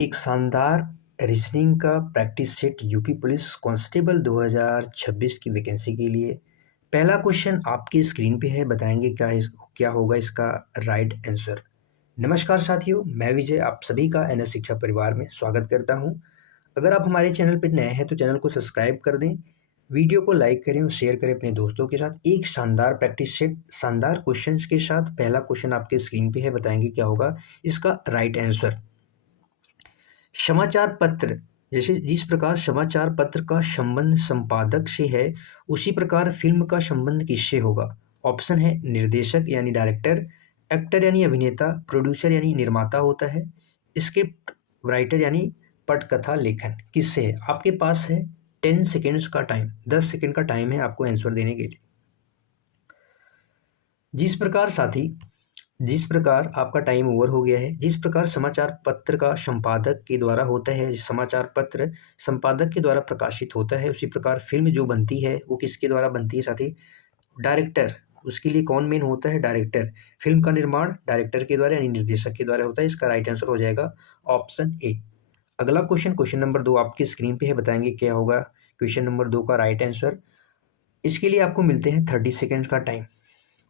एक शानदार रीजनिंग का practice set UP police constable 2026 की वैकेंसी के लिए। पहला क्वेश्चन आपकी स्क्रीन पे है, बताएंगे क्या होगा इसका राइट आंसर। नमस्कार साथियों, मैं विजय आप सभी का एनएस शिक्षा परिवार में स्वागत करता हूं। अगर आप हमारे चैनल पर नए हैं तो चैनल को सब्सक्राइब कर दें, वीडियो को लाइक करें और शेयर करें अपने दोस्तों के साथ। एक शानदार प्रैक्टिस सेट शानदार क्वेश्चंस के साथ पहला क्वेश्चन आपके स्क्रीन पे है, बताएंगे क्या होगा इसका राइट आंसर। समाचार पत्र, जैसे जिस प्रकार समाचार पत्र का संबंध संपादक से है उसी प्रकार फिल्म का संबंध किससे होगा। ऑप्शन है निर्देशक यानी डायरेक्टर, एक्टर यानी अभिनेता, प्रोड्यूसर यानी निर्माता होता है, स्क्रिप्ट राइटर यानी पटकथा लेखन किससे है। आपके पास है 10 सेकेंड्स का टाइम, 10 सेकेंड का टाइम है आपको आंसर देने के लिए। जिस प्रकार आपका टाइम ओवर हो गया है, जिस प्रकार समाचार पत्र का संपादक के द्वारा होता है, समाचार पत्र संपादक के द्वारा प्रकाशित होता है, उसी प्रकार फिल्म जो बनती है वो किसके द्वारा बनती है साथी, डायरेक्टर। उसके लिए कौन मेन होता है, डायरेक्टर। फिल्म का निर्माण डायरेक्टर के द्वारा यानी निर्देशक के द्वारा होता है। इसका राइट आंसर हो जाएगा ऑप्शन ए। अगला क्वेश्चन, क्वेश्चन नंबर 2 आपकी स्क्रीन पे है, बताएंगे क्या होगा क्वेश्चन नंबर 2 का राइट आंसर। इसके लिए आपको मिलते हैं 30 सेकेंड्स का टाइम।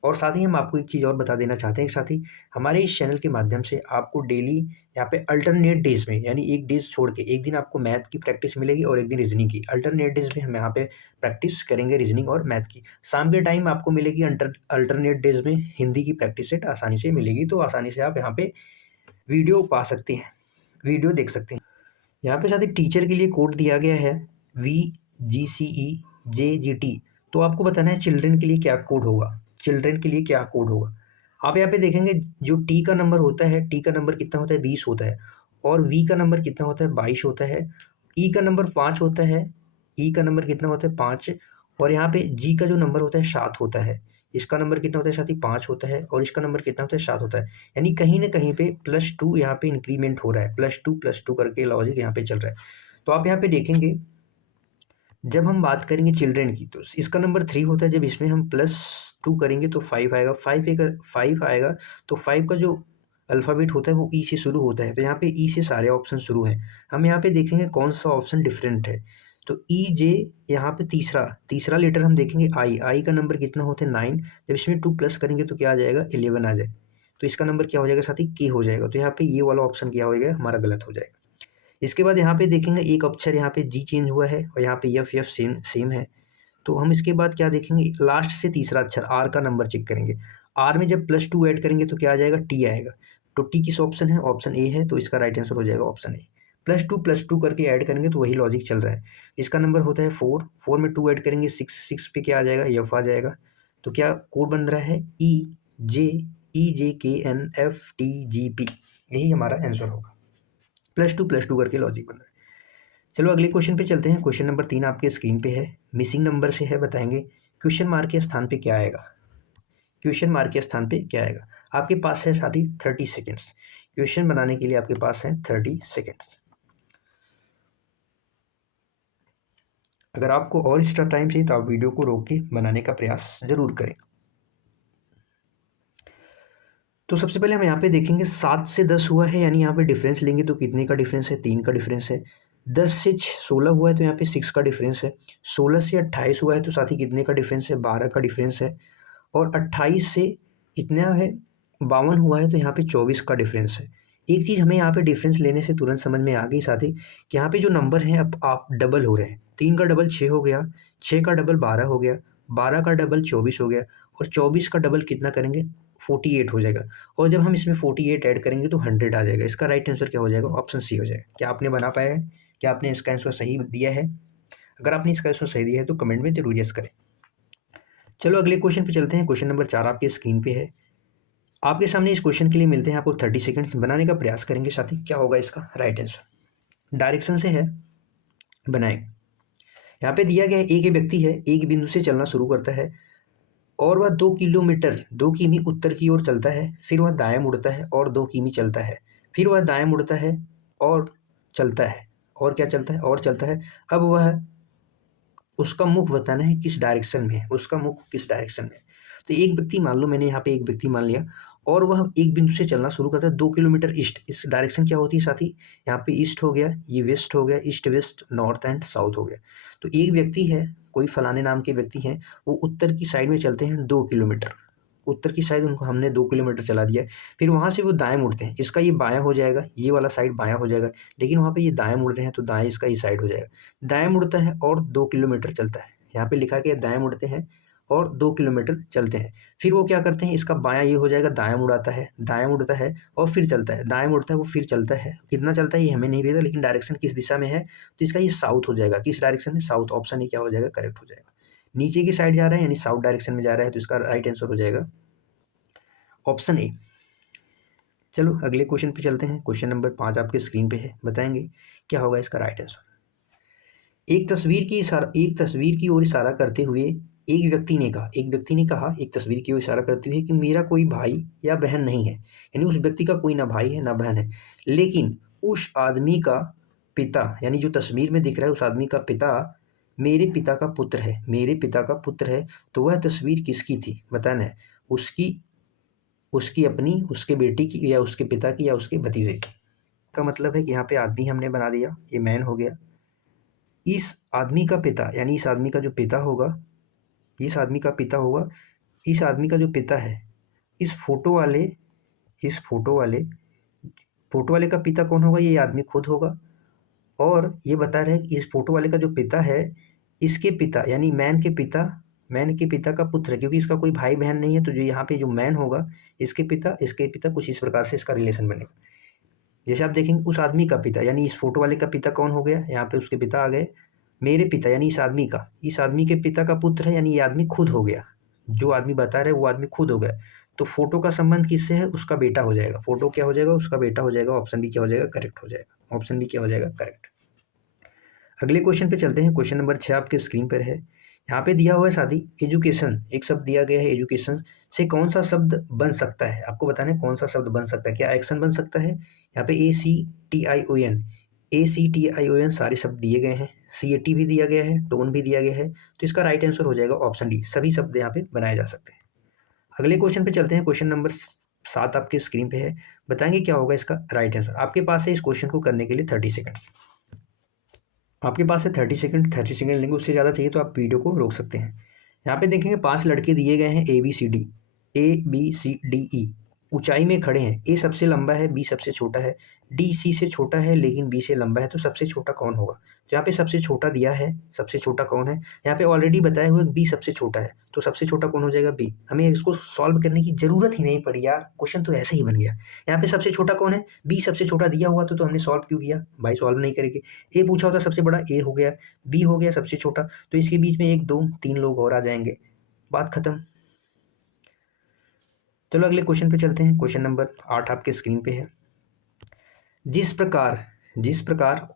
और साथ ही हम आपको एक चीज़ और बता देना चाहते हैं कि साथ ही हमारे इस चैनल के माध्यम से आपको डेली यहाँ पे अल्टरनेट डेज में, यानी एक डेज छोड़ के एक दिन आपको मैथ की प्रैक्टिस मिलेगी और एक दिन रीजनिंग की। अल्टरनेट डेज में हम यहाँ पे प्रैक्टिस करेंगे रीजनिंग और मैथ की। शाम के टाइम आपको मिलेगी अल्टरनेट डेज में हिंदी की प्रैक्टिस सेट आसानी से मिलेगी, तो आसानी से आप यहाँ पे वीडियो पा सकते हैं, वीडियो देख सकते हैं। यहाँ पे साथ ही टीचर के लिए कोड दिया गया है VGCE JGT। तो आपको बताना है चिल्ड्रन के लिए क्या कोड होगा, चिल्ड्रन के लिए क्या कोड होगा। आप यहाँ पे देखेंगे जो टी का नंबर होता है, टी का नंबर कितना होता है 20 होता है, और वी का नंबर कितना होता है 22 होता है, ई का नंबर 5 होता है, ई का नंबर कितना होता है 5, और यहाँ पे जी का जो नंबर होता है 7 होता है। इसका नंबर कितना होता है साथ ही 5 होता है, और इसका नंबर कितना होता है 7 होता है। यानी कहीं ना कहीं पे +2 यहाँ पे इंक्रीमेंट हो रहा है, +2 करके लॉजिक यहाँ पे चल रहा है। तो आप यहाँ पे देखेंगे जब हम बात करेंगे चिल्ड्रन की तो इसका नंबर 3 होता है, जब इसमें हम +2 करेंगे तो 5 आएगा, 5 आएगा। तो 5 का जो अल्फ़ाबेट होता है वो ई से शुरू होता है, तो यहाँ पे ई से सारे ऑप्शन शुरू हैं। हम यहाँ पे देखेंगे कौन सा ऑप्शन डिफरेंट है, तो ई जे यहाँ पे तीसरा तीसरा लेटर हम देखेंगे आई, आई का नंबर कितना होता है 9, जब इसमें 2 प्लस करेंगे तो क्या आ जाएगा 11 आ जाए, तो इसका नंबर क्या हो जाएगा साथ ही के हो जाएगा। तो यहाँ पे ये वाला ऑप्शन क्या हो जाएगा हमारा गलत हो जाएगा। इसके बाद यहाँ पे देखेंगे एक अक्षर यहाँ पे जी चेंज हुआ है और यहाँ पे एफ सेम सेम है। तो हम इसके बाद क्या देखेंगे, लास्ट से तीसरा अक्षर आर का नंबर चेक करेंगे। आर में जब +2 ऐड करेंगे तो क्या आ जाएगा टी आएगा। तो टी किस ऑप्शन है, ऑप्शन ए है, तो इसका राइट आंसर हो जाएगा ऑप्शन ए। +2 करके ऐड करेंगे तो वही लॉजिक चल रहा है। इसका नंबर होता है 4, 4 में 2 ऐड करेंगे 6, 6 पे क्या आ जाएगा एफ आ जाएगा। तो क्या कोड बन रहा है EJKNFTGP, यही हमारा आंसर होगा। +2 करके लॉजिक बन रहा है। चलो अगले क्वेश्चन पे चलते हैं। क्वेश्चन नंबर 3 आपके स्क्रीन पे है, मिसिंग नंबर से है, बताएंगे क्वेश्चन मार्क के स्थान पे क्या आएगा। क्वेश्चन मार्क के स्थान पे क्या आएगा। आपके पास है साथी 30 सेकेंड्स, क्वेश्चन बनाने के लिए आपके पास है 30 सेकेंड्स। अगर आपको और एक्स्ट्रा टाइम चाहिए तो आप वीडियो को रोक के बनाने का प्रयास जरूर करें। तो सबसे पहले हम यहाँ पे देखेंगे 7 से 10 हुआ है, यानी यहाँ पे डिफरेंस लेंगे तो कितने का डिफरेंस है, 3 का डिफरेंस है। 10 से 16 हुआ है तो यहाँ पे 6 का डिफरेंस है। 16 से 28 हुआ है तो साथ ही कितने का डिफरेंस है, 12 का डिफरेंस है। और 28 से कितना है 52 हुआ है तो यहाँ पे 24 का डिफरेंस है। एक चीज़ हमें यहाँ पे डिफरेंस लेने से तुरंत समझ में आ गई साथी कि यहाँ पे जो नंबर हैं अब आप डबल हो रहे हैं। 3 का डबल 6 हो गया, 6 का डबल 12 हो गया, 12 का डबल 24 हो गया, और 24 का डबल कितना करेंगे 48 हो जाएगा। और जब हम इसमें 48 ऐड करेंगे तो 100 आ जाएगा। इसका राइट आंसर क्या हो जाएगा, ऑप्शन सी हो जाएगा। क्या आपने बना पाया है, क्या आपने इसका आंसर सही दिया है। अगर आपने इसका आंसर सही दिया है तो कमेंट में जरूर यस करें। चलो अगले क्वेश्चन पे चलते हैं। क्वेश्चन नंबर 4 आपके स्क्रीन पे है। आपके सामने इस क्वेश्चन के लिए मिलते हैं आपको 30 सेकंड्स, बनाने का प्रयास करेंगे साथी। क्या होगा इसका राइट आंसर, डायरेक्शन से है, बनाए। यहाँ पे दिया गया है एक व्यक्ति है, एक बिंदु से चलना शुरू करता है और वह 2 किलोमीटर 2 किमी उत्तर की ओर चलता है, फिर वह दाएं मुड़ता है और 2 किमी चलता है, फिर वह दाएं मुड़ता है और चलता है, और क्या चलता है और चलता है। अब वह उसका मुख बताना है किस डायरेक्शन में है, उसका मुख किस डायरेक्शन में है। तो एक व्यक्ति मान लो, मैंने यहाँ पे एक व्यक्ति मान लिया और वह एक बिंदु से चलना शुरू करता है 2 किलोमीटर ईस्ट। इस डायरेक्शन क्या होती है साथी, यहाँ पे ईस्ट हो गया, ये वेस्ट हो गया, east west north and south हो गया। तो एक व्यक्ति है, कोई फलाने नाम के व्यक्ति हैं, वो उत्तर की साइड में चलते हैं 2 किलोमीटर, उत्तर की साइड उनको हमने 2 किलोमीटर चला दिया है। फिर वहाँ से वो दाएँ मुड़ते हैं, इसका ये बायाँ हो जाएगा, ये वाला साइड बायाँ हो जाएगा, लेकिन वहाँ पे ये दाएँ मुड़ रहे हैं तो दाएँ इसका ये साइड हो जाएगा। दाएँ मुड़ता है और 2 किलोमीटर चलता है, यहाँ पे लिखा गया दाएँ मुड़ते हैं और 2 किलोमीटर चलते हैं। फिर वो क्या करते हैं, इसका बायाँ ये हो जाएगा, दायाँ मुड़ाता है, दायाँ मुड़ता है और फिर चलता है, दायाँ मुड़ता है वो फिर चलता है। कितना चलता है ये हमें नहीं पता, लेकिन डायरेक्शन किस दिशा में है, तो इसका ये साउथ हो जाएगा। किस डायरेक्शन में, साउथ। ऑप्शन ए क्या हो जाएगा, करेक्ट हो जाएगा। नीचे की साइड जा रहा है यानी साउथ डायरेक्शन में जा रहा है, तो इसका राइट आंसर हो जाएगा ऑप्शन ए। चलो अगले क्वेश्चन पे चलते हैं। क्वेश्चन नंबर 5 आपके स्क्रीन पे है, बताएंगे क्या होगा इसका राइट आंसर। एक तस्वीर की ओर इशारा करते हुए एक व्यक्ति ने कहा, एक तस्वीर की ओर इशारा करते हुए कि मेरा कोई भाई या बहन नहीं है, यानी उस व्यक्ति का कोई ना भाई है ना बहन है, लेकिन उस आदमी का पिता, यानी जो तस्वीर में दिख रहा है उस आदमी का पिता मेरे पिता का पुत्र है, मेरे पिता का पुत्र है। तो वह तस्वीर किसकी थी बताना है, उसकी, उसकी अपनी, उसके बेटी की, या उसके पिता की, या उसके भतीजे की। का मतलब है कि यहाँ पे आदमी हमने बना दिया, ये मैन हो गया। इस आदमी का पिता, यानी इस आदमी का जो पिता होगा, इस आदमी का पिता होगा, इस आदमी का जो पिता है, इस फोटो वाले, इस फोटो वाले का पिता कौन होगा, ये आदमी खुद होगा। और ये बता रहे हैं कि इस फोटो वाले का जो पिता है, इसके पिता यानी मैन के पिता का पुत्र है, क्योंकि इसका कोई भाई बहन नहीं है, तो जो यहाँ पे जो मैन होगा, इसके पिता कुछ इस प्रकार से इसका रिलेशन बनेगा। जैसे आप देखेंगे उस आदमी का पिता, यानी इस फोटो वाले का पिता कौन हो गया, यहाँ पे उसके पिता आ गए। मेरे पिता यानी इस आदमी के पिता का पुत्र है, यानी ये आदमी खुद हो गया। जो आदमी बता रहे वो आदमी खुद हो गया। तो फोटो का संबंध किससे है, उसका बेटा हो जाएगा। फोटो क्या हो जाएगा, उसका बेटा हो जाएगा। ऑप्शन बी क्या हो जाएगा, करेक्ट हो जाएगा। ऑप्शन बी क्या हो जाएगा, करेक्ट। अगले क्वेश्चन पे चलते हैं। क्वेश्चन नंबर 6 आपके स्क्रीन पर है। यहाँ पे दिया हुआ है साथी एजुकेशन, एक शब्द दिया गया है एजुकेशन से कौन सा शब्द बन सकता है, आपको बताना है कौन सा शब्द बन सकता है। क्या एक्शन बन सकता है, यहाँ पे ACTION सारे शब्द दिए गए हैं, CAT भी दिया गया है, टोन भी दिया गया है, तो इसका राइट आंसर हो जाएगा ऑप्शन डी, सभी शब्द यहाँ पे बनाए जा सकते हैं। अगले क्वेश्चन पे चलते हैं। क्वेश्चन नंबर 7 आपके स्क्रीन पे है, बताएंगे क्या होगा इसका राइट आंसर। आपके पास है इस क्वेश्चन को करने के लिए 30 सेकंड। आपके पास है 30 सेकंड लेंगे, उससे ज़्यादा चाहिए तो आप वीडियो को रोक सकते हैं। यहाँ पे देखेंगे 5 लड़के दिए गए हैं ABCD ऊंचाई में खड़े हैं। ए सबसे लंबा है, बी सबसे छोटा है, डी सी से छोटा है लेकिन बी से लंबा है, तो सबसे छोटा कौन होगा। तो यहाँ पे सबसे छोटा दिया है, सबसे छोटा कौन है, यहाँ पे ऑलरेडी बताए हुए बी सबसे छोटा है, तो सबसे छोटा कौन हो जाएगा, बी। हमें इसको सॉल्व करने की जरूरत ही नहीं पड़ी यार, क्वेश्चन तो ऐसे ही बन गया। यहाँ पे सबसे छोटा कौन है, बी सबसे छोटा दिया हुआ, तो हमने सॉल्व क्यों किया भाई, सॉल्व नहीं करेंगे। ए पूछा होता सबसे बड़ा, ए हो गया, बी हो गया सबसे छोटा, तो इसके बीच में 1 2 3 लोग और आ जाएंगे, बात खत्म। चलो अगले क्वेश्चन पे चलते हैं। क्वेश्चन नंबर 8 आपके स्क्रीन पे है। जिस प्रकार जिस प्रकार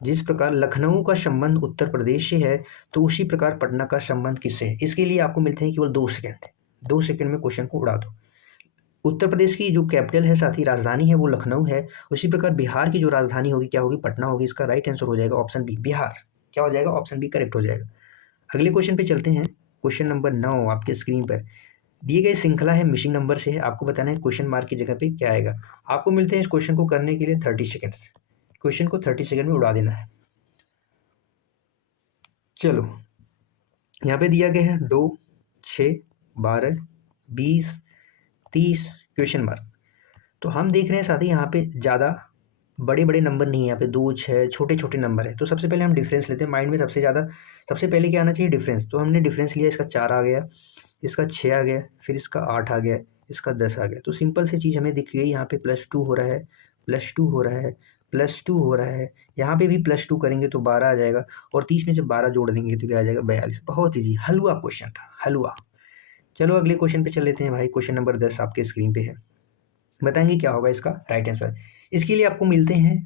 जिस प्रकार लखनऊ का संबंध उत्तर प्रदेश से है, तो उसी प्रकार पटना का संबंध किससे है। इसके लिए आपको मिलते हैं केवल 2 सेकंड। 2 सेकंड में क्वेश्चन को उड़ा दो। उत्तर प्रदेश की जो कैपिटल है साथी, राजधानी है, वो लखनऊ है। उसी प्रकार बिहार की जो राजधानी होगी क्या होगी, पटना होगी। इसका राइट आंसर हो जाएगा ऑप्शन बी, बिहार। क्या हो जाएगा, ऑप्शन बी करेक्ट हो जाएगा। अगले क्वेश्चन पे चलते हैं। क्वेश्चन नंबर 9 आपके स्क्रीन पर दिए गए श्रृंखला है, मिसिंग नंबर से है। आपको बताना है क्वेश्चन मार्क की जगह पे क्या आएगा। आपको मिलते हैं इस क्वेश्चन को करने के लिए 30 सेकंड। क्वेश्चन को 30 सेकंड में उड़ा देना है। चलो यहाँ पे दिया गया है 2 6 12 20 30 क्वेश्चन मार्क। तो हम देख रहे हैं साथी यहाँ पे ज़्यादा बड़े बड़े नंबर नहीं है, यहाँ पे 2 6 छोटे छोटे नंबर है। तो सबसे पहले हम डिफरेंस लेते हैं। माइंड में सबसे पहले क्या आना चाहिए, डिफरेंस। तो हमने डिफरेंस लिया, इसका 4 आ गया, इसका 6 आ गया, फिर इसका 8 आ गया, इसका 10 आ गया। तो सिंपल सी चीज़ हमें दिख गई, यहाँ पे +2 हो रहा है, +2 हो रहा है, +2 हो रहा है। यहाँ पे भी +2 करेंगे तो 12 आ जाएगा, और 30 में जब 12 जोड़ देंगे तो क्या आ जाएगा, 42। बहुत ईजी हलवा क्वेश्चन था, हलवा। चलो अगले क्वेश्चन पे चल लेते हैं भाई। क्वेश्चन नंबर 10 आपके स्क्रीन पे है, बताएंगे क्या होगा इसका राइट आंसर। इसके लिए आपको मिलते हैं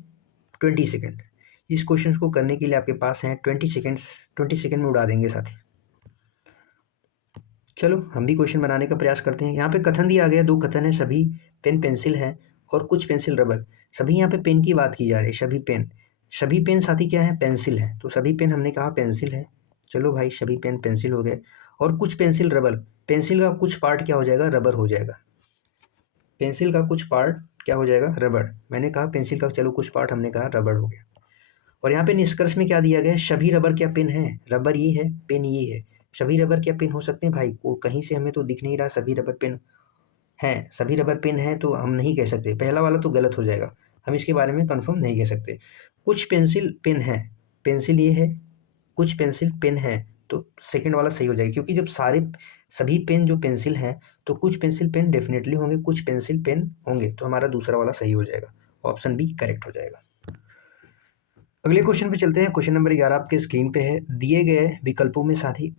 20 सेकेंड। इस क्वेश्चन को करने के लिए आपके पास हैं 20 सेकेंड्स। 20 सेकेंड में उड़ा देंगे साथी। चलो हम भी क्वेश्चन बनाने का प्रयास करते हैं। यहाँ पे कथन दिया गया, 2 कथन है, सभी पेन पेंसिल है और कुछ पेंसिल रबर। सभी यहाँ पे पेन की बात की जा रही है, सभी पेन साथी क्या है, पेंसिल है। तो सभी पेन हमने कहा पेंसिल है। चलो भाई सभी पेन पेंसिल हो गए, और कुछ पेंसिल रबर। पेंसिल का कुछ पार्ट क्या हो जाएगा, रबर हो जाएगा। पेंसिल का कुछ पार्ट क्या हो जाएगा, रबड़। मैंने कहा पेंसिल का चलो कुछ पार्ट, हमने कहा रबड़ हो गया। और यहाँ पे निष्कर्ष में क्या दिया गया है, सभी रबर क्या पेन है, रबर ये है, पेन ये है, सभी रबर क्या पेन हो सकते हैं भाई, को कहीं से हमें तो दिख नहीं रहा सभी रबर पेन हैं, सभी रबर पेन है तो हम नहीं कह सकते, पहला वाला तो गलत हो जाएगा, हम इसके बारे में कंफर्म नहीं कह सकते। कुछ पेंसिल पेन है, पेंसिल ये है, कुछ पेंसिल पेन है, तो सेकंड वाला सही हो जाएगा, क्योंकि जब सभी पेन जो पेंसिल हैं तो कुछ पेंसिल पेन डेफिनेटली होंगे, कुछ पेंसिल पेन होंगे, तो हमारा दूसरा वाला सही हो जाएगा, ऑप्शन बी करेक्ट हो जाएगा। अगले क्वेश्चन पे चलते हैं। क्वेश्चन नंबर 11 आपके स्क्रीन पे है, दिए गए विकल्पों में साथी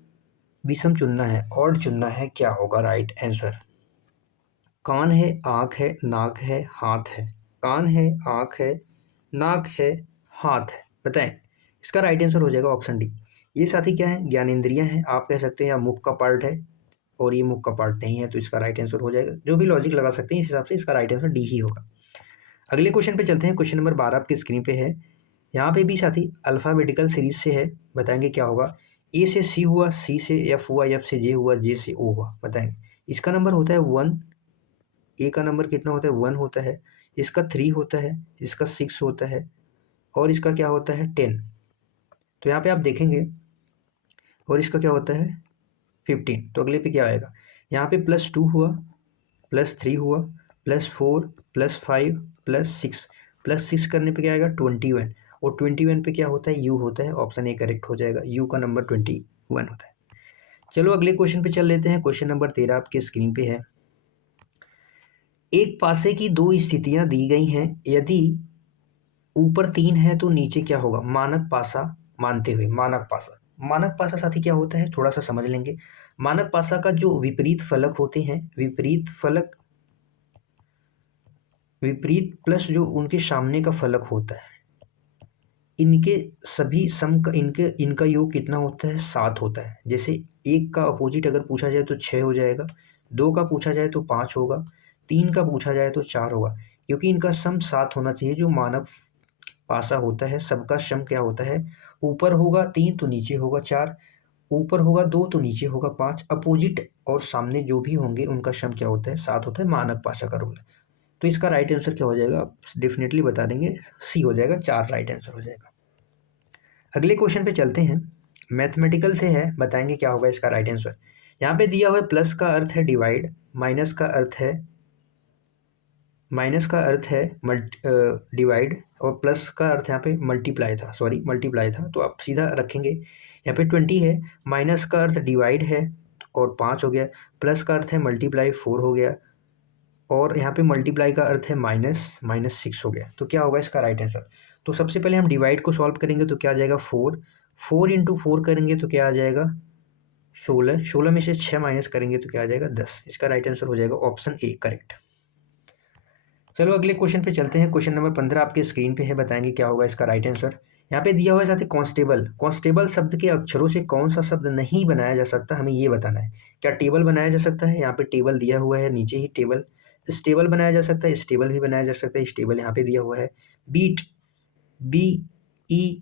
विषम चुनना है, ऑड चुनना है, क्या होगा राइट आंसर। कान है, आँख है, नाक है, हाथ है, कान है, आँख है, नाक है, हाथ है, बताएं। इसका राइट आंसर हो जाएगा ऑप्शन डी। ये साथी क्या है, ज्ञानेंद्रियां हैं आप कह सकते हैं, या मुख का पार्ट है, और ये मुख का पार्ट नहीं है, तो इसका राइट आंसर हो जाएगा, जो भी लॉजिक लगा सकते हैं इस हिसाब से इसका राइट आंसर डी ही होगा। अगले क्वेश्चन पे चलते हैं। क्वेश्चन नंबर 12 आपकी स्क्रीन पे है, यहाँ पे भी साथी अल्फ़ाबेटिकल सीरीज से है, बताएंगे क्या होगा। ए से सी हुआ, सी से एफ हुआ, एफ से जे हुआ, जे से ओ हुआ, बताएंगे। इसका नंबर होता है 1, ए का नंबर कितना होता है 1 होता है, इसका 3 होता है, इसका 6 होता है, और इसका क्या होता है 10। तो यहाँ पे आप देखेंगे, और इसका क्या होता है 15। तो अगले पे क्या आएगा, यहाँ पे +2 हुआ, +3 हुआ, +4, +5, +6, +6 करने पे क्या आएगा 21, और 21 पे क्या होता है यू होता है, ऑप्शन ए करेक्ट हो जाएगा, यू का नंबर 21 होता है। चलो अगले क्वेश्चन पे चल लेते हैं। क्वेश्चन नंबर 13 आपके स्क्रीन पे है, एक पासे की दो स्थितियां दी गई हैं, यदि ऊपर 3 है तो नीचे क्या होगा, मानक पासा मानते हुए। मानक पासा, मानक पासा साथी क्या होता है थोड़ा सा समझ लेंगे। मानक पासा का जो विपरीत फलक होते हैं, विपरीत फलक, विपरीत प्लस जो उनके सामने का फलक होता है, इनके सभी सम का, इनका योग कितना होता है 7 होता है। जैसे एक का अपोजिट अगर पूछा जाए तो 6 हो जाएगा, 2 का पूछा जाए तो 5 होगा, 3 का पूछा जाए तो 4 होगा, क्योंकि इनका सम 7 होना चाहिए। जो मानव पासा होता है सबका सम क्या होता है, ऊपर होगा 3 तो नीचे होगा 4, ऊपर होगा 2 तो नीचे होगा 5, अपोजिट और सामने जो भी होंगे उनका सम क्या होता है 7 होता है, मानक पासा का रूल है। तो इसका राइट आंसर क्या हो जाएगा, आप डेफिनेटली बता देंगे, सी हो जाएगा, 4 राइट आंसर हो जाएगा। अगले क्वेश्चन पे चलते हैं, मैथमेटिकल से है, बताएंगे क्या होगा इसका राइट आंसर। यहाँ पे दिया हुआ है प्लस का अर्थ है डिवाइड, माइनस का अर्थ है डिवाइड, और प्लस का अर्थ यहाँ पे मल्टीप्लाई था, सॉरी मल्टीप्लाई था, तो आप सीधा रखेंगे। यहाँ पे 20 है, माइनस का अर्थ डिवाइड है और 5 हो गया, प्लस का अर्थ है मल्टीप्लाई 4 हो गया, और यहाँ पे मल्टीप्लाई का अर्थ है -6 हो गया। तो क्या होगा इसका राइट आंसर। तो सबसे पहले हम डिवाइड को सॉल्व करेंगे तो क्या आ जाएगा 4, 4 इंटू 4 करेंगे तो क्या आ जाएगा 16, 16 में से 6 माइनस करेंगे तो क्या आ जाएगा 10। इसका राइट आंसर हो जाएगा ऑप्शन ए करेक्ट। चलो अगले क्वेश्चन पे चलते हैं। क्वेश्चन नंबर 15 आपके स्क्रीन पे है, बताएंगे क्या होगा इसका राइट आंसर। यहाँ पे दिया हुआ है साथी कांस्टेबल, कांस्टेबल शब्द के अक्षरों से कौन सा शब्द नहीं बनाया जा सकता, हमें ये बताना है। क्या टेबल बनाया जा सकता है, यहाँ पे टेबल दिया हुआ है, नीचे ही टेबल। स्टेबल बनाया जा सकता है, स्टेबल भी बनाया जा सकता है, स्टेबल यहाँ पे दिया हुआ है। बीट, BEAT,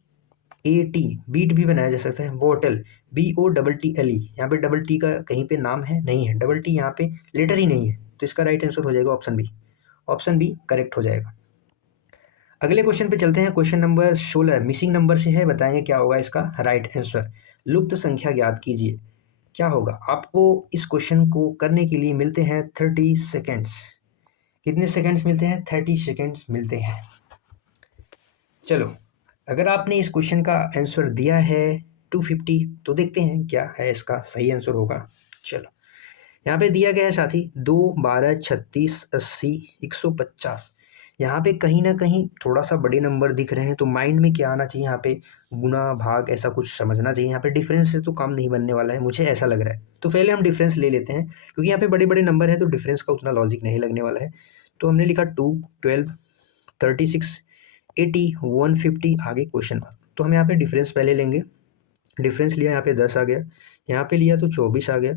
बीट भी बनाया जा सकता है। बोटल, BOTTLE, यहाँ पे डबल टी का कहीं पे नाम है नहीं है, डबल टी यहाँ पे लेटर ही नहीं है, तो इसका राइट आंसर हो जाएगा option B, option B correct हो जाएगा। अगले क्वेश्चन पे चलते हैं। क्वेश्चन नंबर 16 मिसिंग नंबर से है, बताएंगे क्या होगा इसका राइट आंसर। लुप्त संख्या ज्ञात कीजिए, क्या होगा। आपको इस क्वेश्चन को करने के लिए मिलते हैं 30 सेकेंड्स। कितने सेकेंड्स मिलते हैं, 30 सेकेंड्स मिलते हैं। चलो अगर आपने इस क्वेश्चन का आंसर दिया है 250, तो देखते हैं क्या है इसका सही आंसर होगा। चलो यहाँ पे दिया गया है साथी 2, 12, 36, 80, 150। यहाँ पे कहीं ना कहीं थोड़ा सा बड़े नंबर दिख रहे हैं, तो माइंड में क्या आना चाहिए, यहाँ पे गुना भाग ऐसा कुछ समझना चाहिए। यहाँ पे डिफरेंस से तो काम नहीं बनने वाला है, मुझे ऐसा लग रहा है। तो पहले हम डिफरेंस ले लेते हैं, क्योंकि यहाँ पे बड़े बड़े नंबर है तो डिफरेंस का उतना लॉजिक नहीं लगने वाला है। तो हमने लिखा 2, 12, 36, 80, 150, आगे क्वेश्चन मार्क। तो हम यहाँ पे डिफरेंस पहले लेंगे। डिफरेंस लिया, यहाँ पे 10 आ गया, यहाँ पे लिया तो 24 आ गया,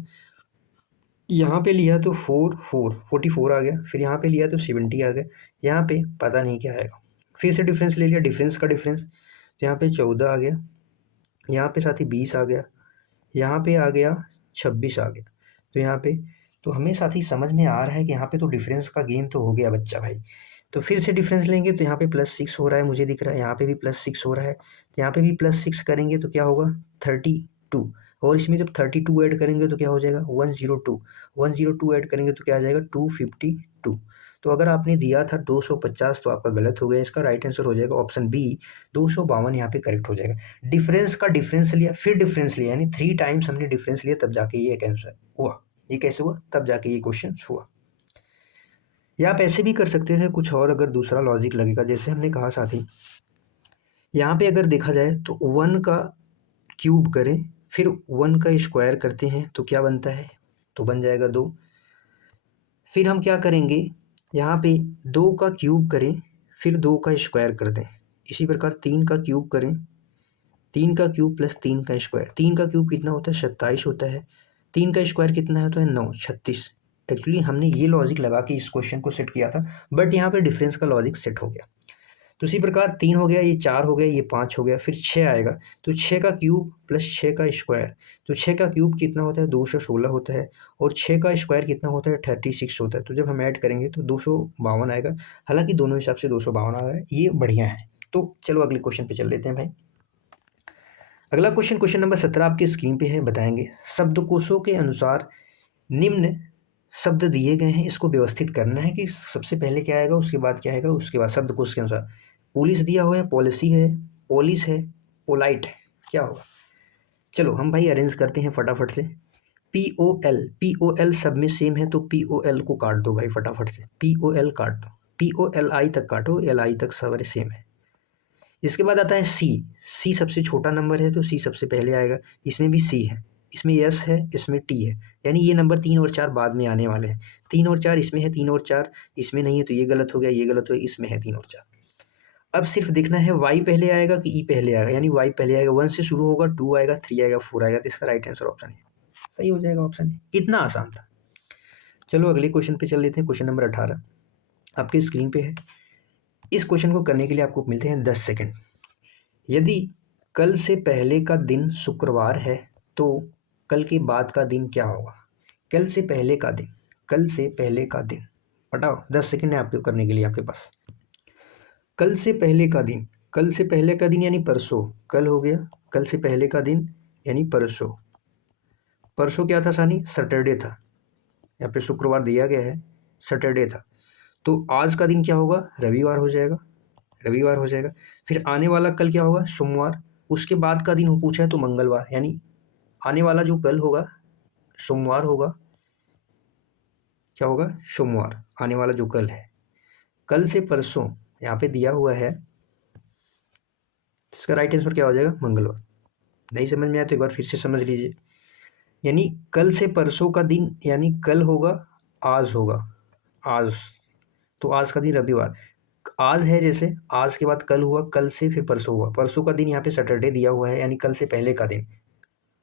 यहाँ पे लिया तो 44 आ गया, फिर यहाँ पे लिया तो 70 आ गया, यहाँ पे पता नहीं क्या आएगा। फिर से डिफरेंस ले लिया, डिफरेंस का डिफरेंस, तो यहाँ पे 14 आ गया, यहाँ पे साथ ही 20 आ गया, यहाँ पे आ गया 26 आ गया, तो यहाँ पे तो हमें साथ ही समझ में आ रहा है कि यहाँ पे तो डिफरेंस का गेम तो हो गया बच्चा भाई। तो फिर से डिफरेंस लेंगे तो यहाँ पे +6 हो रहा है, मुझे दिख रहा है, यहाँ पे भी +6 हो रहा है, तो यहाँ पे भी +6 करेंगे तो क्या होगा 32, और इसमें जब 32 ऐड करेंगे तो क्या हो जाएगा 102, 102 ऐड करेंगे तो क्या आ जाएगा 252। तो अगर आपने दिया था 250 तो आपका गलत हो गया, इसका राइट आंसर हो जाएगा ऑप्शन बी 252 यहाँ पे करेक्ट हो जाएगा। डिफरेंस का डिफरेंस लिया, फिर डिफरेंस लिया, यानी 3 टाइम्स हमने डिफरेंस लिया तब जाके ये एक आंसर हुआ। ये कैसे हुआ, तब जाके ये क्वेश्चन हुआ। या आप ऐसे भी कर सकते थे कुछ और, अगर दूसरा लॉजिक लगेगा, जैसे हमने कहा साथी यहाँ पे अगर देखा जाए तो 1 का क्यूब करें फिर 1 का स्क्वायर करते हैं तो क्या बनता है, तो बन जाएगा 2। फिर हम क्या करेंगे, यहाँ पे 2 का क्यूब करें फिर 2 का स्क्वायर कर दें। इसी प्रकार 3 का क्यूब करें, 3 का क्यूब प्लस 3 का स्क्वायर, 3 का क्यूब कितना होता है 27 होता है, 3 का स्क्वायर कितना होता है 9, 36। एक्चुअली हमने ये लॉजिक लगा के इस क्वेश्चन को सेट किया था, बट यहाँ पे डिफरेंस का लॉजिक सेट हो गया। तो इसी प्रकार 3 हो गया, ये 4 हो गया, ये 5 हो गया, फिर 6 आएगा, तो 6 का क्यूब प्लस 6 का स्क्वायर, तो 6 का क्यूब कितना होता है 216 होता है, और 6 का स्क्वायर कितना होता है 36 होता है। तो जब हम ऐड करेंगे तो 252 आएगा, हालांकि दोनों हिसाब से 252 आ रहा है, ये बढ़िया है। तो चलो अगले क्वेश्चन पे चल लेते हैं भाई। अगला क्वेश्चन, क्वेश्चन नंबर 17 आपकी स्क्रीन पे है, बताएंगे शब्दकोशों के अनुसार निम्न शब्द दिए गए हैं, इसको व्यवस्थित करना है कि सबसे पहले क्या आएगा उसके बाद क्या आएगा, उसके बाद शब्दकोश के अनुसार। पुलिस दिया हुआ है, पॉलिसी है, पोलिस है, पोलाइट है, क्या होगा। चलो हम भाई अरेंज करते हैं फटाफट से। POL सब में सेम है, तो POL को काट दो भाई फटाफट से, POL काट दो, POLI तक काटो, LI तक सारे सेम है। इसके बाद आता है सी सबसे छोटा नंबर है तो सी सबसे पहले आएगा, इसमें भी सी है, इसमें यस है, इसमें टी है, यानी ये नंबर 3 और 4 बाद में आने वाले हैं। 3 और 4 इसमें है, 3 और 4 इसमें नहीं है, तो ये गलत हो गया, ये गलत हो गया, इसमें है 3 और 4। अब सिर्फ देखना है वाई पहले आएगा कि ई पहले आएगा, यानी वाई पहले आएगा, 1 से शुरू होगा, 2 आएगा, 3 आएगा, 4 आएगा, तो इसका राइट आंसर ऑप्शन है, सही हो जाएगा ऑप्शन है। कितना आसान था। चलो अगले क्वेश्चन पे चल लेते हैं, क्वेश्चन नंबर 18 आपके स्क्रीन पे है। इस क्वेश्चन को करने के लिए आपको मिलते हैं 10 सेकेंड। यदि कल से पहले का दिन शुक्रवार है तो कल के बाद का दिन क्या होगा। कल से पहले का दिन, कल से पहले का दिन, बताओ 10 सेकंड है आपको करने के लिए आपके पास। कल से पहले का दिन, कल से पहले का दिन यानी परसों, कल हो गया, कल से पहले का दिन यानी परसों। परसों क्या था सानी, सैटरडे था, यहाँ पे शुक्रवार दिया गया है, सैटरडे था, तो आज का दिन क्या होगा, रविवार हो जाएगा, रविवार हो जाएगा। फिर आने वाला कल क्या होगा, सोमवार। उसके बाद का दिन पूछा है तो मंगलवार, यानी आने वाला जो कल होगा सोमवार होगा, क्या होगा सोमवार, आने वाला जो कल है। कल से परसों यहाँ पे दिया हुआ है, इसका राइट आंसर क्या हो जाएगा, मंगलवार। नहीं समझ में आया तो एक बार फिर से समझ लीजिए, यानी कल से परसों का दिन यानी कल होगा, आज होगा, आज, तो आज का दिन रविवार, आज है जैसे, आज के बाद कल हुआ, कल से फिर परसों हुआ, परसों का दिन यहाँ पे सैटरडे दिया हुआ है, यानी कल से पहले का दिन,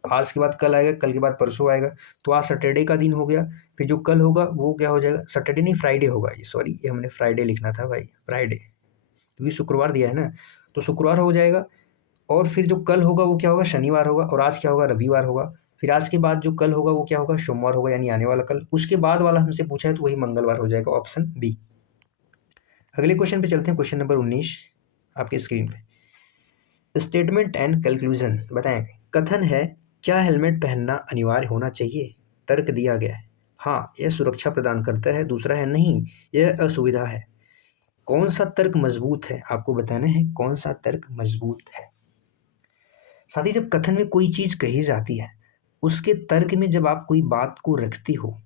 आज के बाद कल आएगा, कल के बाद परसों आएगा, तो आज सैटरडे का दिन हो गया। फिर जो कल होगा वो क्या हो जाएगा, सैटरडे नहीं फ्राइडे होगा, ये सॉरी ये हमने फ्राइडे लिखना था भाई, फ्राइडे, क्योंकि शुक्रवार दिया है ना, तो शुक्रवार हो जाएगा। और फिर जो कल होगा वो क्या होगा, शनिवार होगा, और आज क्या होगा, रविवार होगा। फिर आज के बाद जो कल होगा वो क्या होगा, सोमवार होगा, यानी आने वाला कल। उसके बाद वाला हमसे पूछा है तो वही मंगलवार हो जाएगा, ऑप्शन बी। अगले क्वेश्चन पे चलते हैं, क्वेश्चन नंबर 19 आपके स्क्रीन पे। स्टेटमेंट एंड कंक्लूजन बताएं। कथन है, क्या हेलमेट पहनना अनिवार्य होना चाहिए। तर्क दिया गया है, हाँ यह सुरक्षा प्रदान करता है, दूसरा है नहीं यह असुविधा है। कौन सा तर्क मजबूत है, आपको बताना है कौन सा तर्क मजबूत है। साथ ही जब कथन में कोई चीज कही जाती है, उसके तर्क में जब आप कोई बात को रखते हो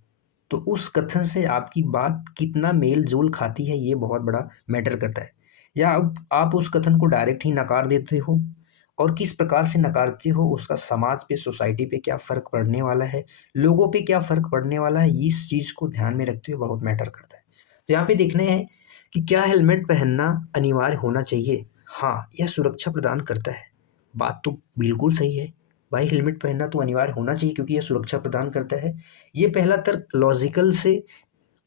तो उस कथन से आपकी बात कितना मेल जोल खाती है, ये बहुत बड़ा मैटर करता है। या आप उस कथन को डायरेक्ट ही नकार देते हो, और किस प्रकार से नकारते हो उसका समाज पे, सोसाइटी पे क्या फ़र्क पड़ने वाला है, लोगों पे क्या फ़र्क पड़ने वाला है, इस चीज़ को ध्यान में रखते हुए बहुत मैटर करता है। तो यहाँ पे देखने हैं कि क्या हेलमेट पहनना अनिवार्य होना चाहिए। हाँ यह सुरक्षा प्रदान करता है, बात तो बिल्कुल सही है भाई, हेलमेट पहनना तो अनिवार्य होना चाहिए क्योंकि यह सुरक्षा प्रदान करता है। ये पहला तर्क लॉजिकल से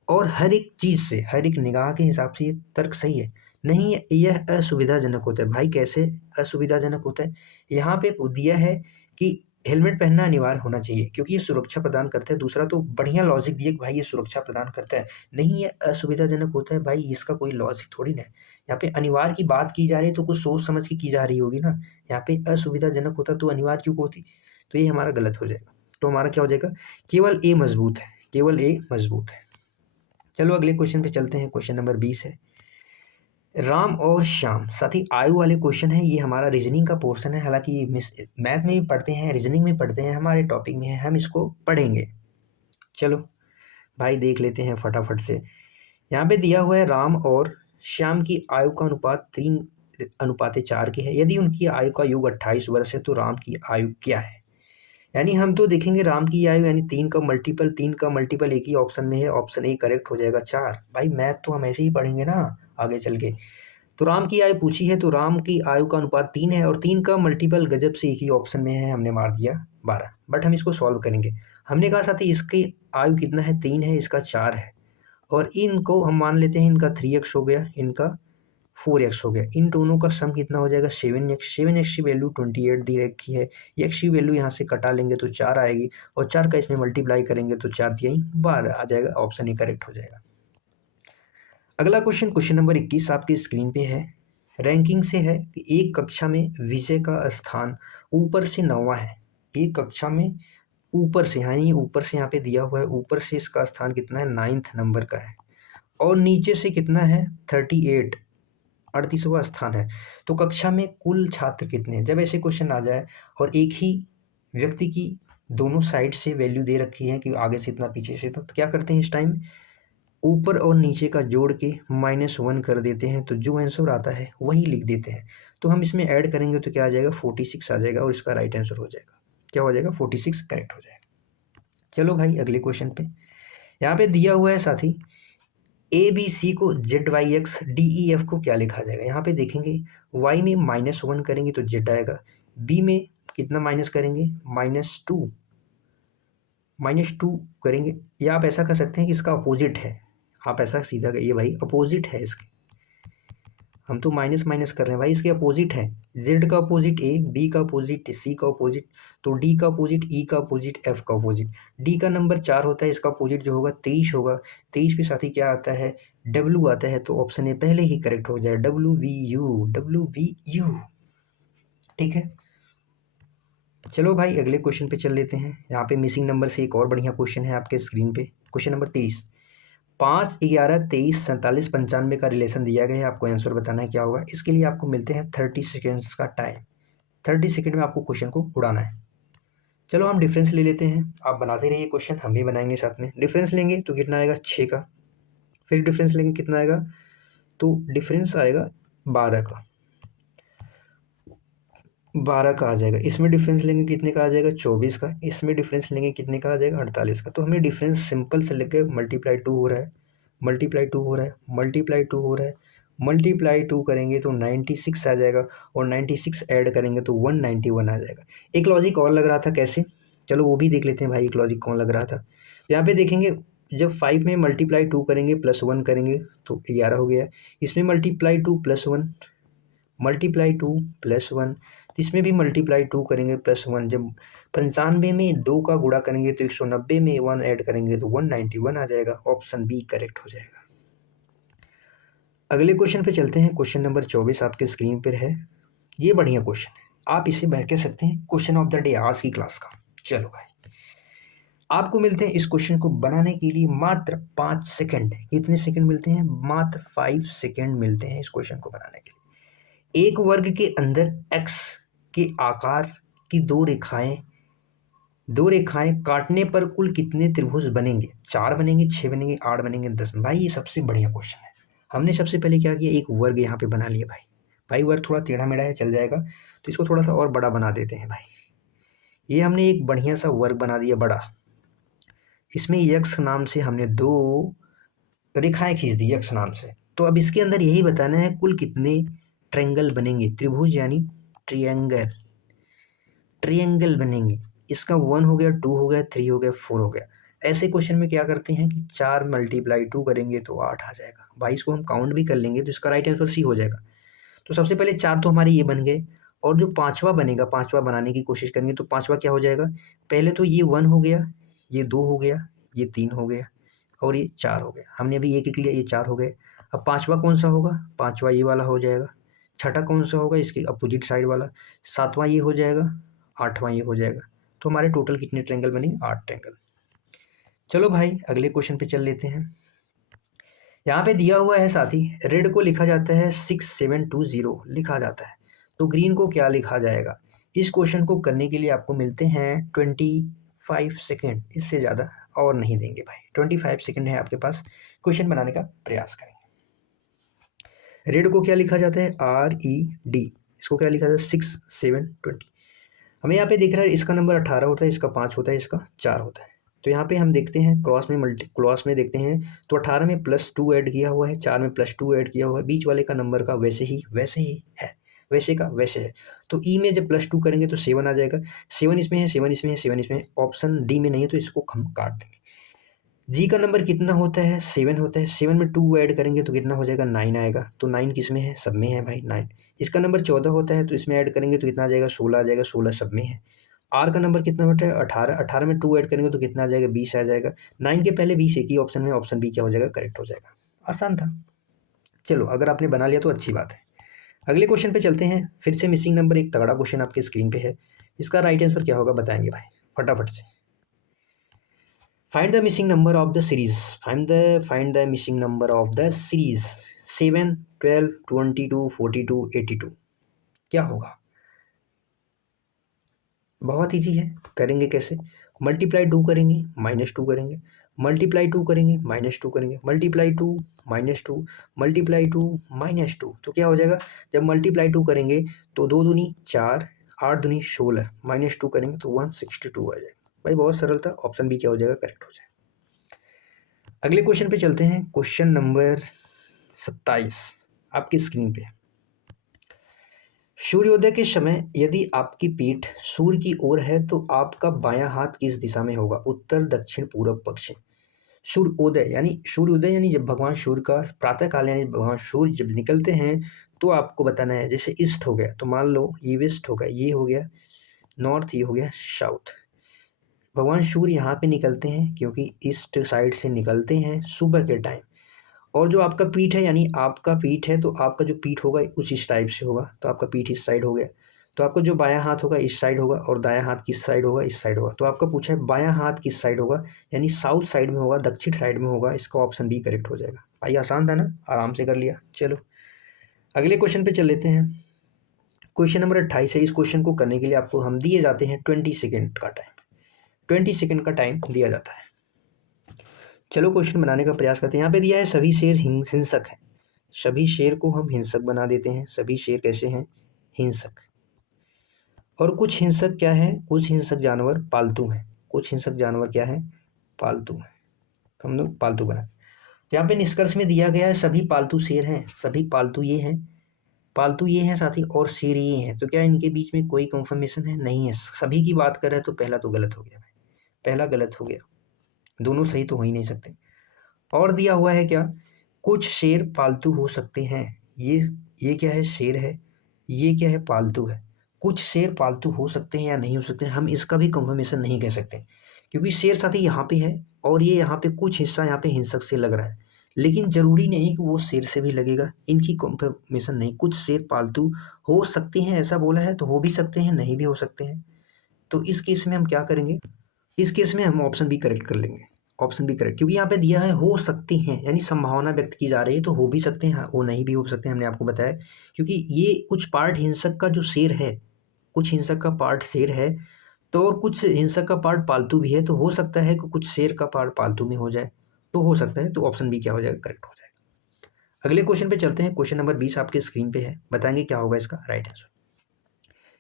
और हर एक चीज़ से, हर एक निगाह के हिसाब से ये तर्क सही है। नहीं यह असुविधाजनक होता है भाई, कैसे असुविधाजनक होता है, यहाँ पे दिया है कि हेलमेट पहनना अनिवार्य होना चाहिए क्योंकि ये सुरक्षा प्रदान करता है। दूसरा तो बढ़िया लॉजिक दिए कि भाई ये सुरक्षा प्रदान करता है, नहीं ये असुविधाजनक होता है, भाई इसका कोई लॉजिक थोड़ी ना है। यहाँ पे अनिवार्य की बात की जा रही है तो कुछ सोच समझ के की जा रही होगी ना। यहाँ पे असुविधाजनक होता तो अनिवार्य क्यों होती, तो ये हमारा गलत हो जाएगा। तो हमारा क्या हो जाएगा, केवल ए मजबूत है, केवल ए मजबूत है। चलो अगले क्वेश्चन पे चलते हैं। क्वेश्चन नंबर 20 है, राम और श्याम। साथ ही आयु वाले क्वेश्चन है, ये हमारा रीजनिंग का पोर्शन है। हालांकि मैथ में भी पढ़ते हैं, रीजनिंग में पढ़ते हैं, हमारे टॉपिक में है, हम इसको पढ़ेंगे। चलो भाई देख लेते हैं फटाफट से। यहाँ पे दिया हुआ है राम और श्याम की आयु का अनुपात 3:4 की है। यदि उनकी आयु का योग 28 वर्ष है तो राम की आयु क्या है। यानी हम तो देखेंगे राम की आयु, यानी 3 का मल्टीपल एक ही ऑप्शन में है, ऑप्शन ए करेक्ट हो जाएगा 4। भाई मैथ तो हम ऐसे ही पढ़ेंगे ना आगे चल के। तो राम की आयु पूछी है तो राम की आयु का अनुपात 3 है और 3 का मल्टीपल गजब से एक ही ऑप्शन में है, हमने मार दिया 12। बट हम इसको सॉल्व करेंगे। हमने कहा साथी इसकी आयु कितना है, 3 है, इसका 4 है, और इनको हम मान लेते हैं, इनका 3x हो गया, इनका 4x हो गया। इन दोनों का सम कितना हो जाएगा 7x। 7x की वैल्यू 28 दी रखी है, x की वैल्यू यहाँ से कटा लेंगे तो 4 आएगी, और 4 का इसमें मल्टीप्लाई करेंगे तो 4 दिया ही 12 आ जाएगा, ऑप्शन ही करेक्ट हो जाएगा। अगला क्वेश्चन, क्वेश्चन नंबर 21 आपकी स्क्रीन पे है। रैंकिंग से है कि एक कक्षा में विजय का स्थान ऊपर से 9वां है। एक कक्षा में ऊपर से, यानी ऊपर से यहाँ पे दिया हुआ है, ऊपर से इसका स्थान कितना है, 9th नंबर का है, और नीचे से कितना है 38, 38वां स्थान है। तो कक्षा में कुल छात्र कितने हैं। जब ऐसे क्वेश्चन आ जाए और एक ही व्यक्ति की दोनों साइड से वैल्यू दे रखी है कि आगे से इतना पीछे से इतना, तो क्या करते हैं इस टाइम, ऊपर और नीचे का जोड़ के -1 कर देते हैं, तो जो आंसर आता है वही लिख देते हैं। तो हम इसमें ऐड करेंगे तो क्या आ जाएगा 46 आ जाएगा, और इसका राइट आंसर हो जाएगा, क्या हो जाएगा 46 करेक्ट हो जाएगा। चलो भाई अगले क्वेश्चन पे, यहाँ पे दिया हुआ है साथी ए बी सी को ZYX DEF को क्या लिखा जाएगा। यहाँ पे देखेंगे y में -1 करेंगे तो z आएगा, b में कितना माइनस करेंगे -2 करेंगे, या आप ऐसा कर सकते हैं कि इसका अपोजिट है। आप ऐसा सीधा कहिए भाई अपोजिट है इसके, हम तो माइनस माइनस कर रहे हैं भाई, इसके अपोजिट है। z का अपोजिट a, b का अपोजिट c का अपोजिट, तो d का अपोजिट e का अपोजिट f का अपोजिट। d का नंबर 4 होता है, इसका अपोजिट जो होगा 23 होगा। 23 के साथ ही क्या आता है, w आता है, तो ऑप्शन ए पहले ही करेक्ट हो जाए, WVU। ठीक है, चलो भाई अगले क्वेश्चन पे चल लेते हैं। यहाँ पे मिसिंग नंबर से एक और बढ़िया क्वेश्चन है आपके स्क्रीन पे। क्वेश्चन नंबर 23, 5, 11, 23, 47, 95 का रिलेशन दिया गया है, आपको आंसर बताना है क्या होगा। इसके लिए आपको मिलते हैं 30 सेकेंड्स का टाइम। 30 सेकेंड में आपको क्वेश्चन को उड़ाना है। चलो हम डिफरेंस ले लेते हैं, आप बनाते रहिए क्वेश्चन, हम भी बनाएंगे साथ में। डिफरेंस लेंगे तो कितना आएगा 6 का, फिर डिफरेंस लेंगे कितना आएगा, तो डिफरेंस आएगा 12 का, 12 का आ जाएगा। इसमें डिफरेंस लेंगे कितने का आ जाएगा 24 का, इसमें डिफरेंस लेंगे कितने का आ जाएगा 48 का। तो हमें डिफरेंस सिंपल से लेके मल्टीप्लाई 2 हो रहा है, मल्टीप्लाई 2 हो रहा है, मल्टीप्लाई 2 हो रहा है, मल्टीप्लाई 2 करेंगे तो 96 आ जाएगा, और 96 ऐड करेंगे तो 191 आ जाएगा। एक लॉजिक और लग रहा था, कैसे, चलो वो भी देख लेते हैं भाई, एक लॉजिक कौन लग रहा था। तो यहाँ पे देखेंगे जब 5 में मल्टीप्लाई 2 करेंगे +1 करेंगे तो 11 हो गया। इसमें मल्टीप्लाई 2 +1, मल्टीप्लाई 2 +1, इसमें भी मल्टीप्लाई 2 करेंगे +1। जब 95 में 2 का गुणा करेंगे तो 190 में 1 ऐड करेंगे तो 191 आ जाएगा, ऑप्शन बी करेक्ट हो जाएगा। अगले क्वेश्चन पे चलते हैं। क्वेश्चन नंबर 24 आपके स्क्रीन पर है। ये बढ़िया क्वेश्चन है, आप इसे कह सकते हैं क्वेश्चन ऑफ द डे आज की क्लास का। चलो भाई आपको मिलते हैं इस क्वेश्चन को बनाने के लिए मात्र 5 सेकंड। कितने सेकंड मिलते हैं, मात्र 5 सेकंड मिलते हैं इस क्वेश्चन को बनाने के लिए। एक वर्ग के अंदर x के आकार की दो रेखाएं काटने पर कुल कितने त्रिभुज बनेंगे। 4 बनेंगे, 6 बनेंगे, 8 बनेंगे, 10। भाई ये सबसे बढ़िया क्वेश्चन है। हमने सबसे पहले क्या किया, एक वर्ग यहाँ पे बना लिया भाई। भाई वर्ग थोड़ा टेढ़ा मेढ़ा है, चल जाएगा, तो इसको थोड़ा सा और बड़ा बना देते हैं भाई। ये हमने एक बढ़िया सा वर्ग बना दिया बड़ा, इसमें यक्स नाम से हमने 2 रेखाएं खींच दी यक्स नाम से। तो अब इसके अंदर यही बताना है कुल कितने ट्रायंगल बनेंगे, त्रिभुज यानी ट्रायंगल बनेंगे। इसका 1 हो गया, 2 हो गया, 3 हो गया, 4 हो गया। ऐसे क्वेश्चन में क्या करते हैं कि 4 × 2 करेंगे तो 8 आ जाएगा। भाई इसको हम काउंट भी कर लेंगे तो इसका राइट आंसर सी हो जाएगा। तो सबसे पहले 4 तो हमारे ये बन गए, और जो पाँचवा बनेगा, पाँचवा बनाने की कोशिश करेंगे तो पाँचवा क्या हो जाएगा, पहले तो ये 1 हो गया, ये 2 हो गया, ये 3 हो गया और ये 4 हो गया। हमने अभी एक लिया, ये 4 हो गए। अब पाँचवा कौन-सा होगा, पाँचवा ये वाला हो जाएगा। छठा कौन-सा होगा, इसके अपोजिट साइड वाला। सातवां ये हो जाएगा, आठवां ये हो जाएगा। तो हमारे टोटल कितने ट्रायंगल बने, 8 ट्रायंगल। चलो भाई अगले क्वेश्चन पे चल लेते हैं। यहाँ पे दिया हुआ है साथी, रेड को लिखा जाता है 6720 लिखा जाता है, तो ग्रीन को क्या लिखा जाएगा। इस क्वेश्चन को करने के लिए आपको मिलते हैं 25 सेकेंड, इससे ज़्यादा और नहीं देंगे भाई। 25 सेकेंड है आपके पास, क्वेश्चन बनाने का प्रयास करेंगे। रेड को क्या लिखा जाता है, RED, इसको क्या लिखा जाता है 6720। हमें यहाँ पे दिख रहा है इसका नंबर 18 होता है, इसका 5 होता है, इसका 4 होता है। तो यहाँ पे हम देखते हैं क्रॉस में देखते हैं तो 18 में +2 ऐड किया हुआ है, 4 में +2 ऐड किया हुआ है, बीच वाले का नंबर का वैसे ही है, वैसे का वैसे है। तो ई में जब +2 करेंगे तो 7 आ जाएगा, 7 इसमें है, 7 इसमें है, 7 इसमें है, ऑप्शन डी में नहीं है तो इसको हम काट देंगे। जी का नंबर कितना होता है, 7 होता है, 7 में 2 ऐड करेंगे तो कितना हो जाएगा, 9 आएगा। तो 9 किस में है, सब में है भाई 9। इसका नंबर 14 होता है तो इसमें ऐड करेंगे तो कितना आ जाएगा, 16 आ जाएगा, 16 सब में है। आर का नंबर कितना होता है, 18, 18 में 2 ऐड करेंगे तो कितना आ जाएगा, 20 आ जाएगा। 9 के पहले 20 एक ही ऑप्शन में, ऑप्शन बी क्या हो जाएगा, करेक्ट हो जाएगा। आसान था। चलो अगर आपने बना लिया तो अच्छी बात है। अगले क्वेश्चन पे चलते हैं। फिर से मिसिंग नंबर, एक तगड़ा क्वेश्चन आपके स्क्रीन पे है। इसका राइट आंसर क्या होगा बताएंगे भाई फटाफट से। Find the missing number of the series. Find the missing number of the series 7, 12, 22, 42, 82। क्या होगा, बहुत ईजी है। करेंगे कैसे, मल्टीप्लाई 2 करेंगे, -2 करेंगे, मल्टीप्लाई 2 करेंगे, -2 करेंगे, मल्टीप्लाई 2, -2, मल्टीप्लाई 2, -2। तो क्या हो जाएगा, जब मल्टीप्लाई 2 करेंगे तो 2 दूनी 4, 8 दूनी 16, -2 करेंगे तो 162 आ जाएगा। भाई बहुत सरल था, ऑप्शन बी क्या हो जाएगा, करेक्ट हो जाएगा। अगले क्वेश्चन पे चलते हैं, क्वेश्चन नंबर 27 आपकी स्क्रीन पे। सूर्योदय के समय यदि आपकी पीठ सूर्य की ओर है तो आपका बायां हाथ किस दिशा में होगा, उत्तर, दक्षिण, पूर्व, पश्चिम। सूर्योदय यानी जब भगवान सूर्य का प्रातः काल यानी भगवान सूर्य जब निकलते हैं तो आपको बताना है। जैसे ईस्ट हो गया तो मान लो ये वेस्ट हो गया, ये हो गया नॉर्थ, ये हो गया साउथ। भगवान सूर्य यहाँ पे निकलते हैं क्योंकि ईस्ट साइड से निकलते हैं सुबह के टाइम। और जो आपका पीठ है यानी आपका पीठ है तो आपका जो पीठ होगा कुछ इस टाइप से होगा, तो आपका पीठ इस साइड हो गया। तो आपका जो बायां हाथ होगा इस साइड होगा और दायां हाथ किस साइड होगा, इस साइड होगा। तो आपका पूछा है बायां हाथ किस साइड होगा, यानी साउथ साइड में होगा, दक्षिण साइड में होगा। इसका ऑप्शन बी करेक्ट हो जाएगा। भाई आसान था ना, आराम से कर लिया। चलो अगले क्वेश्चन पे चल लेते हैं। क्वेश्चन नंबर 28 है। इस क्वेश्चन को करने के लिए आपको हम दिए जाते हैं 20 सेकेंड का टाइम, 20 सेकेंड का टाइम दिया जाता है। चलो क्वेश्चन बनाने का प्रयास करते हैं। यहाँ पे दिया है सभी शेर हिंसक हैं। सभी शेर को हम हिंसक बना देते हैं। सभी शेर कैसे हैं, हिंसक। और कुछ हिंसक क्या है, कुछ हिंसक जानवर पालतू हैं। कुछ हिंसक जानवर क्या है, पालतू हैं। तो हम लोग पालतू बना, यहाँ पे निष्कर्ष में दिया गया है सभी पालतू शेर हैं, सभी पालतू ये हैं, पालतू ये हैं साथी और शेर ये हैं। तो क्या इनके बीच में कोई कंफर्मेशन है, नहीं है। सभी की बात कर रहे हैं तो पहला तो गलत हो गया भाई, पहला गलत हो गया, दोनों सही तो हो ही नहीं सकते। और दिया हुआ है क्या, कुछ शेर पालतू हो सकते हैं। ये क्या है, शेर है। ये क्या है, पालतू है। कुछ शेर पालतू हो सकते हैं या नहीं हो सकते हैं, हम इसका भी कंफर्मेशन नहीं कह सकते क्योंकि शेर साथी यहाँ पे है और ये यहाँ पे कुछ हिस्सा यहाँ पे हिंसक से लग रहा है, लेकिन जरूरी नहीं कि वो शेर से भी लगेगा। इनकी कंफर्मेशन नहीं। कुछ शेर पालतू हो सकते हैं ऐसा बोला है, तो हो भी सकते हैं, नहीं भी हो सकते हैं। तो इस केस में हम क्या करेंगे, इस केस में हम ऑप्शन बी करेक्ट कर लेंगे। ऑप्शन बी करेक्ट, क्योंकि यहाँ पे दिया है हो सकती हैं यानी संभावना व्यक्त की जा रही है, तो हो भी सकते हैं, वो नहीं भी हो सकते हैं। हमने आपको बताया क्योंकि ये कुछ पार्ट हिंसक का जो शेर है, कुछ हिंसक का पार्ट शेर है तो, और कुछ हिंसक का पार्ट पालतू भी है। तो हो सकता है कि कुछ शेर का पार्ट पालतू में हो जाए, तो हो सकता है। तो ऑप्शन बी क्या हो जाएगा, करेक्ट हो जाएगा। अगले क्वेश्चन पे चलते हैं। क्वेश्चन नंबर 20 आपके स्क्रीन पे है, बताएंगे क्या होगा इसका राइट आंसर।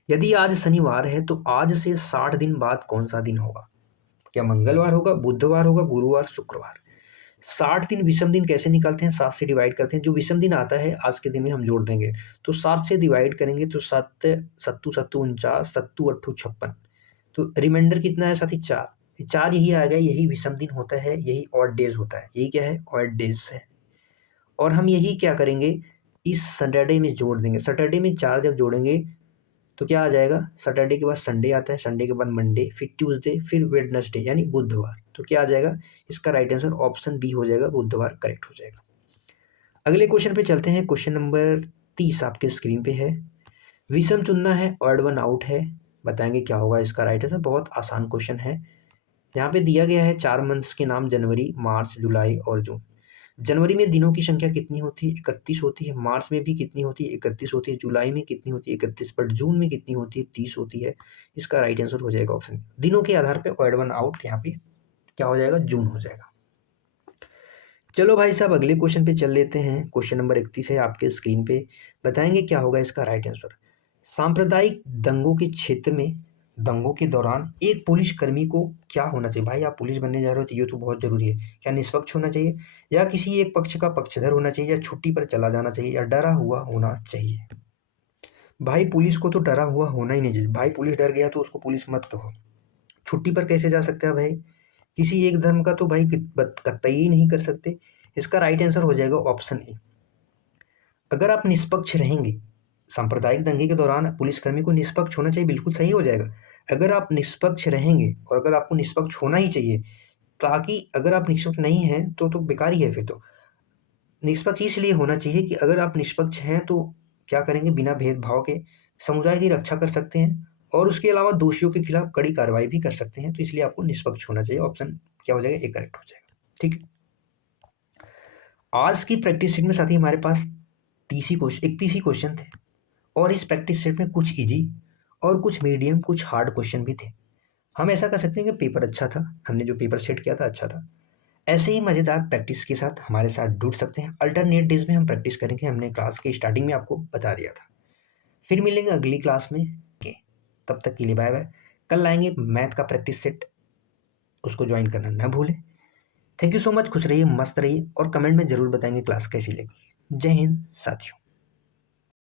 यदि आज शनिवार है तो आज से 60 दिन बाद कौन सा दिन होगा। क्या मंगलवार होगा, बुधवार होगा, गुरुवार, शुक्रवार। 60 दिन विषम दिन कैसे निकालते हैं, 7 से डिवाइड करते हैं। जो विषम दिन आता है आज के दिन में हम जोड़ देंगे, तो 7 से डिवाइड करेंगे तो 7 सत्तू सत्तू 49, सत्तू अट्ठू 56। तो रिमाइंडर कितना है साथी, 4। 4 यही आ गया, यही विषम दिन होता है, यही ऑड डेज होता है। यही क्या है, ऑड डेज है। और हम यही क्या करेंगे, इस सैटरडे में जोड़ देंगे। सैटरडे में 4 जब जोड़ेंगे तो क्या आ जाएगा, सैटरडे के बाद संडे आता है, संडे के बाद मंडे, फिर ट्यूसडे, फिर वेडनेसडे यानी बुधवार। तो क्या आ जाएगा, इसका राइट आंसर ऑप्शन बी हो जाएगा, बुधवार करेक्ट हो जाएगा। अगले क्वेश्चन पे चलते हैं। क्वेश्चन नंबर 30 आपके स्क्रीन पे है। विषम चुनना है, ऑड वन आउट है, बताएंगे क्या होगा इसका राइट आंसर। बहुत आसान क्वेश्चन है। यहाँ पे दिया गया है 4 मंथ्स के नाम, जनवरी, मार्च, जुलाई और जून। जनवरी में दिनों की संख्या कितनी होती है, 31 होती है। मार्च में भी कितनी होती है, 31 होती है। जुलाई में कितनी होती है, 31। बट जून में कितनी होती है, 30 होती है। इसका राइट आंसर हो जाएगा ऑप्शन, दिनों के आधार पे ऑड वन आउट, यहाँ पे क्या हो जाएगा, जून हो जाएगा। चलो भाई साहब अगले क्वेश्चन पे चल लेते हैं। क्वेश्चन नंबर 31 है आपके स्क्रीन पे, बताएंगे क्या होगा इसका राइट आंसर। सांप्रदायिक दंगों के क्षेत्र में दंगों के दौरान एक पुलिस कर्मी को क्या होना चाहिए। भाई आप पुलिस बनने जा रहे हो तो ये तो बहुत जरूरी है। क्या निष्पक्ष होना चाहिए, या किसी एक पक्ष का पक्षधर होना चाहिए, या छुट्टी पर चला जाना चाहिए, या डरा हुआ होना चाहिए। भाई पुलिस को तो डरा हुआ होना ही नहीं चाहिए। भाई पुलिस डर गया तो उसको पुलिस मत कहो। छुट्टी पर कैसे जा सकता है भाई, किसी एक धर्म का तो भाई कतई ही नहीं कर सकते। इसका राइट आंसर हो जाएगा ऑप्शन ए। अगर आप निष्पक्ष रहेंगे, सांप्रदायिक दंगे के दौरान पुलिसकर्मी को निष्पक्ष होना चाहिए, बिल्कुल सही हो जाएगा। अगर आप निष्पक्ष रहेंगे, और अगर आपको निष्पक्ष होना ही चाहिए, ताकि अगर आप निष्पक्ष नहीं हैं तो बेकार ही है फिर तो। निष्पक्ष इसलिए होना चाहिए कि अगर आप निष्पक्ष हैं तो क्या करेंगे, बिना भेदभाव के समुदाय की रक्षा कर सकते हैं, और उसके अलावा दोषियों के खिलाफ कड़ी कार्रवाई भी कर सकते हैं। तो इसलिए आपको निष्पक्ष होना चाहिए। ऑप्शन क्या हो जाएगा, ए करेक्ट हो जाएगा। ठीक है, आज की प्रैक्टिस सेट में साथी हमारे पास 31 ही क्वेश्चन थे, और इस प्रैक्टिस सेट में कुछ इजी और कुछ मीडियम, कुछ हार्ड क्वेश्चन भी थे। हम ऐसा कर सकते हैं कि पेपर अच्छा था, हमने जो पेपर सेट किया था अच्छा था। ऐसे ही मज़ेदार प्रैक्टिस के साथ हमारे साथ जुड़ सकते हैं। अल्टरनेट डेज में हम प्रैक्टिस करेंगे, हमने क्लास के स्टार्टिंग में आपको बता दिया था। फिर मिलेंगे अगली क्लास में के, तब तक के लिए बाय बाय। कल लाएंगे मैथ का प्रैक्टिस सेट, उसको ज्वाइन करना ना भूलें। थैंक यू सो मच, खुश रहिए, मस्त रहिए, और कमेंट में ज़रूर बताएंगे क्लास कैसी लगी। जय हिंद साथियों।